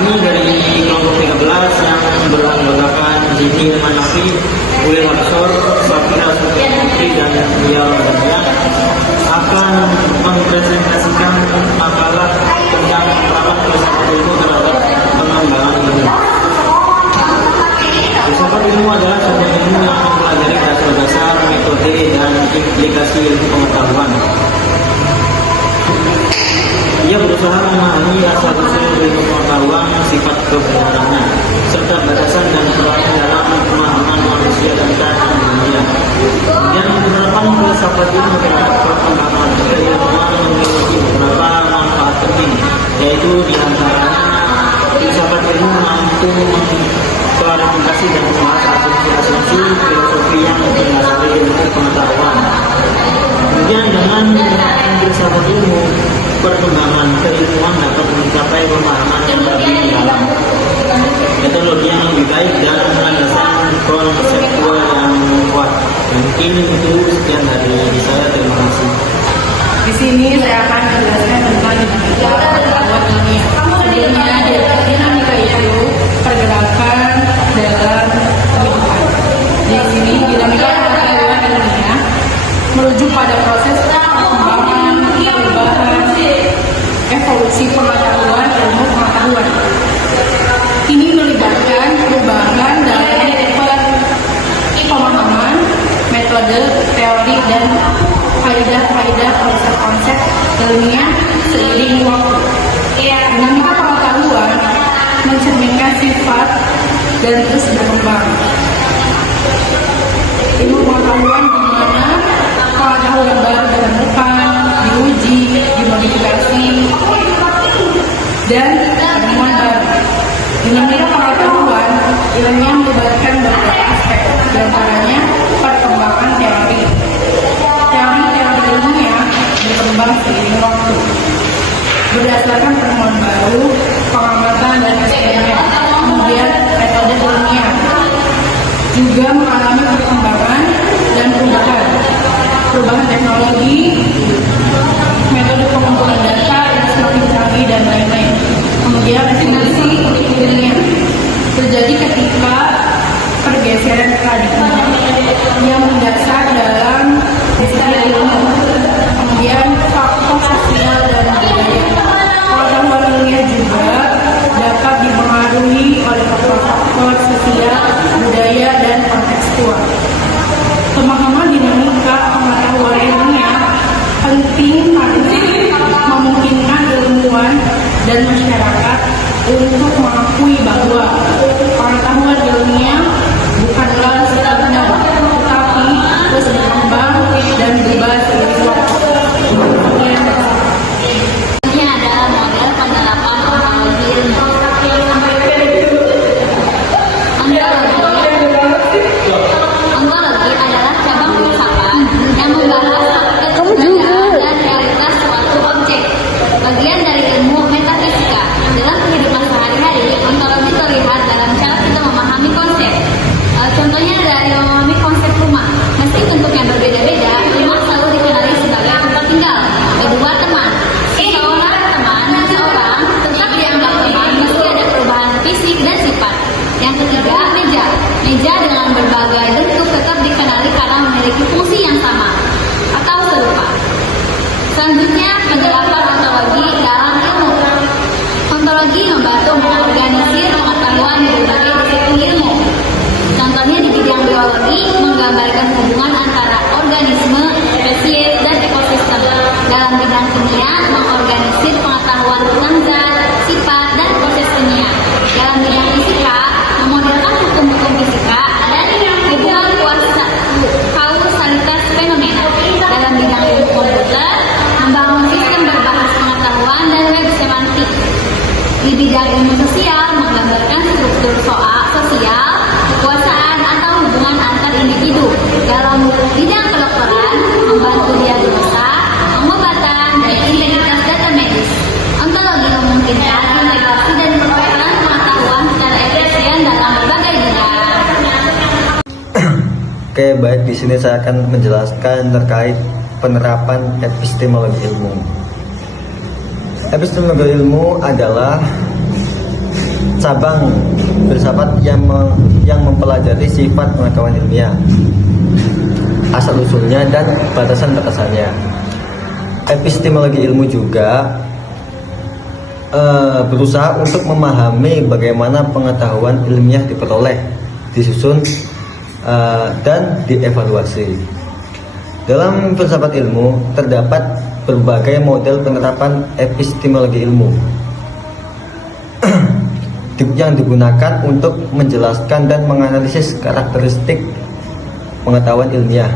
Kami dari kelompok 13 yang beranggotakan Ziki Manafi, Ulil Maksor, Safira Putri, dan Ria Badania akan mempresentasikan makalah tentang penerapan filsafat ilmu terhadap pengembangan ilmu. Filsafat ilmu adalah sebuah ilmu yang mempelajari dasar-dasar, metode, dan implikasi ilmu pengetahuan. Ia berusaha memahami asal-usul ilmu pengetahuan, sifat kebenarannya, serta batasan dan peran dalam pemahaman manusia tentang dunia. Dan penerapan filsafat ilmu terhadap perkembangan keilmuan memiliki beberapa manfaat penting, yaitu diantaranya filsafat ilmu mampu mengklarifikasi dan membahas asumsi-asumsi filosofi yang mendasari ilmu pengetahuan. Kemudian dengan filsafat ilmu, perkembangan keilmuan dapat mencapai pemahaman yang lebih mendalam, metodologi yang lebih baik, dan landasan konseptual yang kuat. Mungkin itu sekian dari saya. Terima kasih. Di sini saya akan menjelaskan tentang dinamika pengetahuan ilmiah. Sebelumnya, dinamika itu pergerakan dalam kehidupan. Di sini dinamika pengetahuan ilmiah merujuk pada proses perkembangan, perubahan, evolusi pengetahuan, ilmu pengetahuan. Ini melibatkan perubahan dalam pemahaman, metode, teori, dan kaidah-kaidah konsep-konsep ilmiah seiring waktu. Dinamika pengetahuan mencerminkan sifat dan terus berkembang. Ilmu pengetahuan di mana pengetahuan baru ditemukan, diuji, dimodifikasi, dan penemuan baru. Dinamika pengetahuan ilmiah melibatkan beberapa aspek, diantaranya perkembangan teori. Teori-teori ilmiah berkembang seiring waktu, berdasarkan penemuan baru, pengamatan dan eksperimen. Kemudian metode ilmiah juga mengalami perkembangan dan perubahan teknologi, metode pengumpulan data yang semakin canggih, dan lain-lain. Kemudian evolusi ilmiah terjadi ketika pergeseran paradigma yang mendasar dalam disiplin ilmu. Kemudian faktor sosial dan budaya. Pengetahuan ilmiah juga dapat dipengaruhi oleh faktor sosial, budaya, dan kontekstual. Pemahaman dinamika pengetahuan ilmiah penting karena memungkinkan ilmuwan dan masyarakat untuk mengakui bahwa pengetahuan ilmiah bukanlah stagnan, tetapi terus berkembang dan berubah seiring waktu. Ini adalah model penerapan ontologi ilmu. Ontologi adalah cabang filsafat yang membahas keberadaan dan realitas suatu objek, bagian dari ilmu metafisika. Dalam kehidupan sehari-hari, ontologi terlihat dalam cara kita memahami konsep. Contohnya dari memahami konsep rumah. Meski bentuknya berbeda-beda, rumah selalu dikenali sebagai tempat tinggal. Kedua, teman. Seseorang tetap dianggap teman meski ada perubahan fisik dan sifat. Yang ketiga, meja. Meja dengan berbagai bentuk tetap dikenali karena memiliki fungsi yang sama atau serupa. Selanjutnya, penerapan ontologi dalam ilmu. Ontologi membantu mengorganisir pengetahuan di berbagai disiplin ilmu. Contohnya di bidang biologi, menggambarkan hubungan antara organisme, spesies, dan ekosistem. Dalam bidang kimia, mengorganisir pengetahuan tentang zat, sifat, dan proses kimia. Dalam bidang fisika, memodelkan hukum-hukum fisika dan hubungan kausalitas fenomena. Dalam bidang ilmu komputer, membangun sistem berbasis pengetahuan dan web semantik. Di bidang ilmu sosial, menggambarkan struktur sosial, kekuasaan, atau hubungan antar individu. Dalam bidang kedokteran, membantu diagnosa, pengobatan, dan integritas data medis. Ontologi memungkinkan integrasi dan pertukaran pengetahuan secara efisien dalam berbagai bidang. Oke, baik, di sini saya akan menjelaskan terkait penerapan epistemologi ilmu. Epistemologi ilmu adalah cabang filsafat yang mempelajari sifat pengetahuan ilmiah, asal-usulnya dan batasan-batasannya. Epistemologi ilmu juga berusaha untuk memahami bagaimana pengetahuan ilmiah diperoleh, disusun, dan dievaluasi. Dalam filsafat ilmu terdapat berbagai model penerapan epistemologi ilmu yang digunakan untuk menjelaskan dan menganalisis karakteristik pengetahuan ilmiah.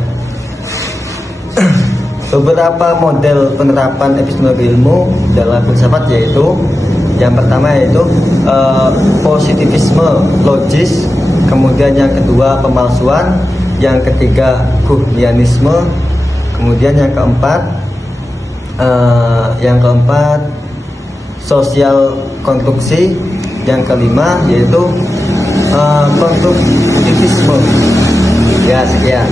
Beberapa model penerapan epistemologi ilmu dalam filsafat yaitu yang pertama yaitu positivisme logis, kemudian yang kedua pemalsuan, yang ketiga Gogianisme, kemudian yang keempat sosial konstruksi, yang kelima yaitu konstruktivisme. Ya, sekian.